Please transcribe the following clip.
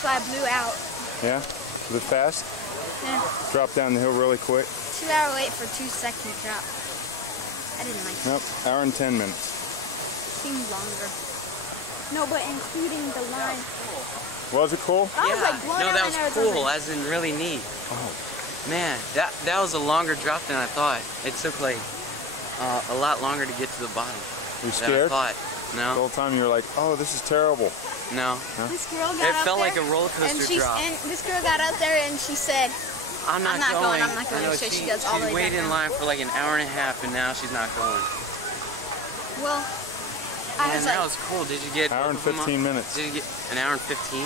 so I blew out. Yeah? Was it fast? Yeah. Dropped down the hill really quick? 2 hour wait for 2 second drop. I didn't like it. Nope, hour and 10 minutes. Seemed longer. No, but including the line. Was it cool? I was like blown no, out that when was there was cool, a- as in really neat. Oh. Man, that was a longer drop than I thought. It took like a lot longer to get to the bottom. Were you than I scared? thought. The No, whole time you were like, oh, this is terrible. no. This girl got It up felt there, like a roller coaster drop. And this girl got up there and she said, I'm not going, going. I'm not going. I know So she goes all the way she waited back in down. line for like an hour and a half, and now she's not going. well, I Man, was that like, was cool. Did you get Hour and 15 minutes. Did you get an hour and 15?